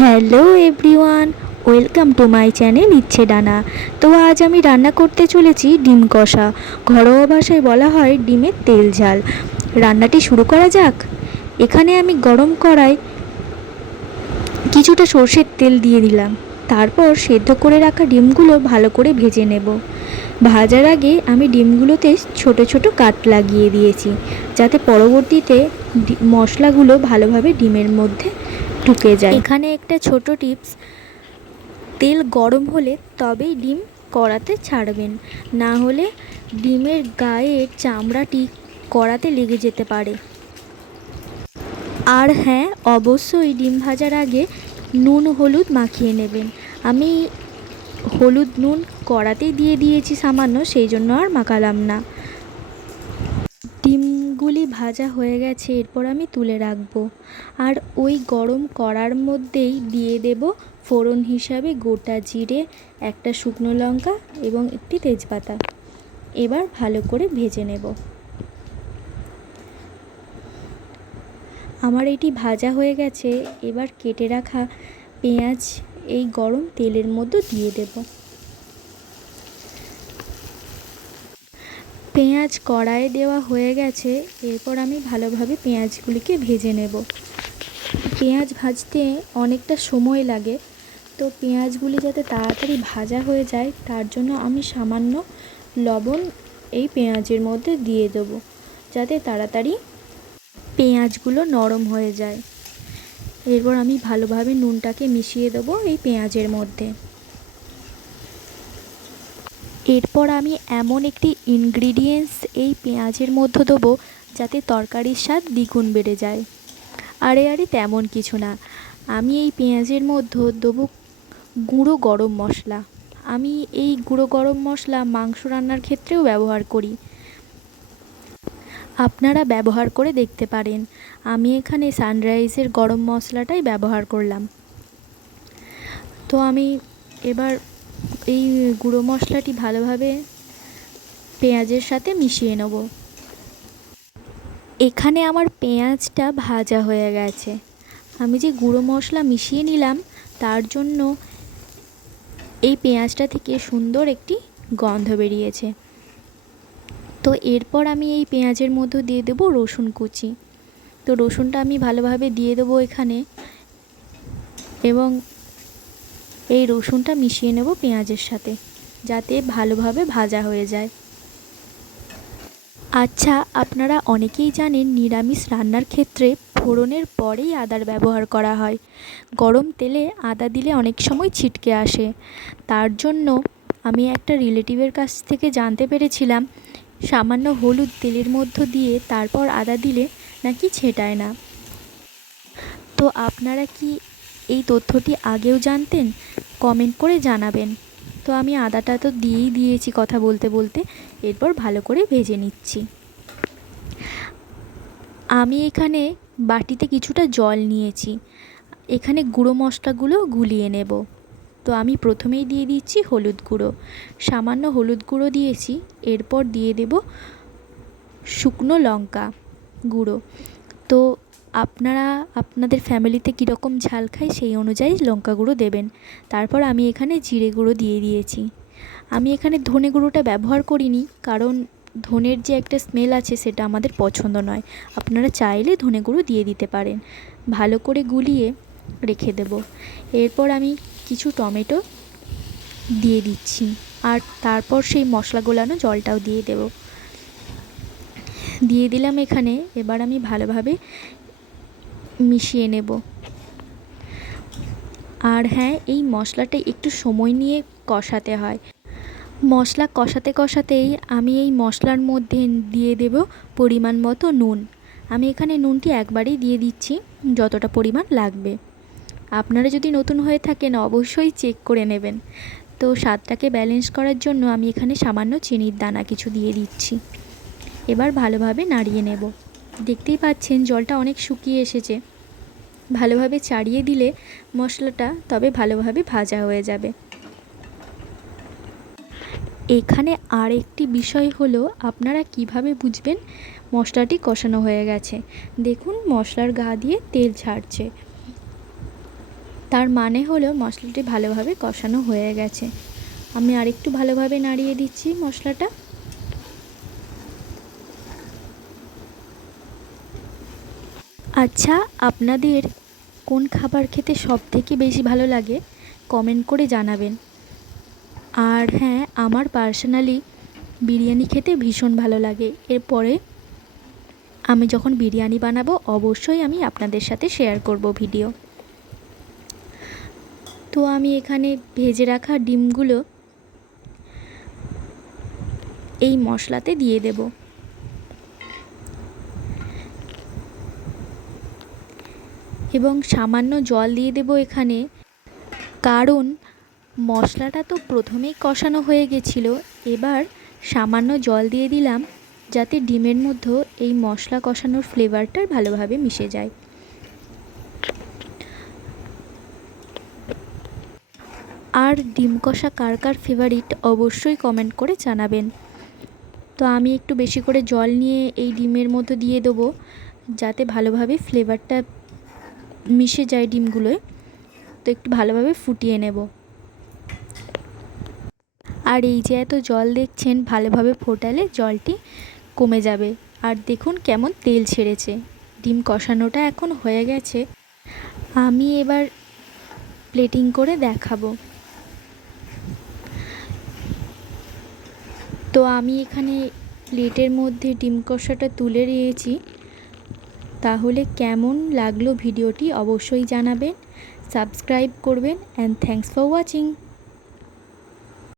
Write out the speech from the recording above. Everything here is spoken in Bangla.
Hello everyone, welcome to my channel Ichchhe Dana. তো আজ আমি রান্না করতে চলেছি ডিম কষা। ঘরোয়া ভাষায় বলা হয় ডিমের তেল ঝাল। রান্নাটি শুরু করা যাক। এখানে আমি গরম কড়াই কিছুটা সর্ষের তেল দিয়ে দিলাম। তারপর সেদ্ধ করে রাখা ডিমগুলো ভালো করে ভেজে নেব। ভাজার আগে আমি ডিমগুলোতে ছোট ছোট কাট লাগিয়ে দিয়েছি, যাতে পরবর্তীতে মশলাগুলো ভালোভাবে ডিমের মধ্যে ঢুকে যায়। এখানে একটা ছোট টিপস, তেল গরম হলে তবেই ডিম কড়াতে ছাড়বেন। না হলে ডিমের গায়ের চামড়াটি কড়াতে লেগে যেতে পারে। আর হ্যাঁ অবশ্যই ডিম ভাজার আগে নুন, হলুদ মাখিয়ে নেবেন। আমি হলুদ নুন কড়াতেই দিয়ে দিয়েছি সামান্য, সেই জন্য আর মাখালাম না। ডিমগুলি ভাজা হয়ে গেছে, এরপর আমি তুলে রাখব। আর ওই গরম কড়ার মধ্যেই দিয়ে দেব ফোড়ন হিসাবে গোটা জিরে, একটা শুকনো লঙ্কা এবং একটি তেজপাতা। এবার ভালো করে ভেজে নেব। আমার এটি ভাজা হয়ে গেছে, এবার কেটে রাখা পেঁয়াজ এই গরম তেলের মধ্যে দিয়ে দেবো। পেঁয়াজ কড়াইয়ে দেওয়া হয়ে গেছে, এরপর আমি ভালোভাবে পেঁয়াজগুলিকে ভেজে নেব। পেঁয়াজ ভাজতে অনেকটা সময় লাগে, তো পেঁয়াজগুলি যাতে তাড়াতাড়ি ভাজা হয়ে যায়, তার জন্য আমি সামান্য লবণ এই পেঁয়াজের মধ্যে দিয়ে দেবো, যাতে তাড়াতাড়ি পেঁয়াজগুলো নরম হয়ে যায়। এরপর আমি ভালোভাবে নুনটাকে মিশিয়ে দেবো এই পেঁয়াজের মধ্যে। এরপর আমি এমন একটি ইনগ্রিডিয়েন্টস এই পেঁয়াজের মধ্যে দেবো, যাতে তরকারির স্বাদ দ্বিগুণ বেড়ে যায়। আরে আরে, তেমন কিছু না। আমি এই পেঁয়াজের মধ্যে দেবো গুঁড়ো গরম মশলা। আমি এই গুঁড়ো গরম মশলা মাংস রান্নার ক্ষেত্রেও ব্যবহার করি। আপনারা ব্যবহার করে দেখতে পারেন। আমি এখানে সানরাইজের গরম মশলাটাই ব্যবহার করলাম। তো আমি এবার এই গুঁড়ো মশলাটি ভালোভাবে পেঁয়াজের সাথে মিশিয়ে নেব। এখানে আমার পেঁয়াজটা ভাজা হয়ে গেছে। আমি যে গুঁড়ো মশলা মিশিয়ে নিলাম, তার জন্য এই পেঁয়াজটা থেকে সুন্দর একটি গন্ধ বেরিয়েছে। তো এরপর আমি এই পেঁয়াজের মধ্যে দিয়ে দেবো রসুন কুচি। তো রসুনটা আমি ভালোভাবে দিয়ে দেবো এখানে। এবং এই রসুনটা মিশিয়ে নেব পেঁয়াজের সাথে, যাতে ভালোভাবে ভাজা হয়ে যায়। আচ্ছা আপনারা অনেকেই জানেন নিরামিষ রান্নার ক্ষেত্রে ফোড়নের পরেই আদার ব্যবহার করা হয়। গরম তেলে আদা দিলে অনেক সময় ছিটকে আসে। তার জন্য আমি একটা রিলেটিভের কাছ থেকে জানতে পেরেছিলাম, সামান্য হলুদ তেলের মধ্য দিয়ে তারপর আদা দিলে নাকি ছেটায় না। তো আপনারা কি এই তথ্যটি আগেও জানতেন? কমেন্ট করে জানাবেন। তো আমি আদাটা তো দিয়েই দিয়েছি কথা বলতে বলতে। এরপর ভালো করে ভেজে নিচ্ছি। আমি এখানে বাটিতে কিছুটা জল নিয়েছি। এখানে গুঁড়ো মশলাগুলো গুলিয়ে নেব। তো আমি প্রথমেই দিয়ে দিচ্ছি হলুদ গুঁড়ো। সামান্য হলুদ গুঁড়ো দিয়েছি। এরপর দিয়ে দেব শুকনো লঙ্কা গুঁড়ো। তো আপনারা আপনাদের ফ্যামিলিতে কীরকম ঝাল খায় সেই অনুযায়ী লঙ্কা গুঁড়ো দেবেন। তারপর আমি এখানে জিরে গুঁড়ো দিয়ে দিয়েছি। আমি এখানে ধনে গুঁড়োটা ব্যবহার করিনি, কারণ ধনের যে একটা স্মেল আছে সেটা আমাদের পছন্দ নয়। আপনারা চাইলে ধনে গুঁড়ো দিয়ে দিতে পারেন। ভালো করে গুলিয়ে রেখে দেব। এরপর আমি কিছু টমেটো দিয়ে দিচ্ছি আর তারপর সেই মশলা গোলানো জলটাও দিয়ে দেব। দিয়ে দিলাম এখানে। এবার আমি ভালোভাবে মিশিয়ে নেব। আর হ্যাঁ এই মশলাটা একটু সময় নিয়ে কষাতে হয়। মশলা কষাতে কষাতেই আমি এই মশলার মধ্যে দিয়ে দেব পরিমাণ মতো নুন। আমি এখানে নুনটি একবারেই দিয়ে দিচ্ছি, যতটা পরিমাণ লাগবে। আপনারা যদি নতুন হয়ে থাকেন, অবশ্যই চেক করে নেবেন। তো স্বাদটাকে ব্যালেন্স করার জন্য আমি এখানে সামান্য চিনির দানা কিছু দিয়ে দিচ্ছি। এবার ভালোভাবে নাড়িয়ে নেব। দেখতেই পাচ্ছেন জলটা অনেক শুকিয়ে এসেছে। ভালোভাবে চাড়িয়ে দিলে মশলাটা তবে ভালোভাবে ভাজা হয়ে যাবে। এখানে আর একটি বিষয় হলো, আপনারা কীভাবে বুঝবেন মশলাটি কষানো হয়ে গেছে? দেখুন, মশলার গা দিয়ে তেল ছাড়ছে তার মানে হলো মশলাটি ভালোভাবে কষানো হয়ে গেছে। আমি আরেকটু ভালোভাবে নাড়িয়ে দিচ্ছি মশলাটা। আচ্ছা আপনাদের কোন খাবার খেতে সব থেকে বেশি ভালো লাগে? কমেন্ট করে জানাবেন। আর হ্যাঁ আমার পার্সোনালি বিরিয়ানি খেতে ভীষণ ভালো লাগে। এরপরে আমি যখন বিরিয়ানি বানাবো, অবশ্যই আমি আপনাদের সাথে শেয়ার করব ভিডিও তো আমি এখানে ভেজে রাখা ডিমগুলো এই মশলাতে দিয়ে দেব। এবং সামান্য জল দিয়ে দেব এখানে। কারণ মশলাটা তো প্রথমেই কষানো হয়ে গেছিল, এবার সামান্য জল দিয়ে দিলাম যাতে ডিমের মধ্যে এই মশলা কষানোর ফ্লেভারটা ভালোভাবে মিশে যায়। আর ডিম কষা কার কার ফেভারিট অবশ্যই কমেন্ট করে জানাবেন। তো আমি একটু বেশি করে জল নিয়ে এই ডিমের মধ্যে দিয়ে দেবো, যাতে ভালোভাবে ফ্লেভারটা মিশে যায় ডিমগুলোয় তো একটু ভালোভাবে ফুটিয়ে নেব। আর এই যে এত জল দেখছেন, ভালোভাবে ফোটালে জলটি কমে যাবে। আর দেখুন কেমন তেল ছেড়েছে। ডিম কষানোটা এখন হয়ে গেছে। আমি এবার প্লেটিং করে দেখাবো। তো আমি এখানে প্লেটের মধ্যে ডিম কষাটা তুলে নিয়েছি। তাহলে কেমন লাগল ভিডিওটি অবশ্যই জানাবেন। সাবস্ক্রাইব করবেন অ্যান্ড থ্যাংকস ফর ওয়াচিং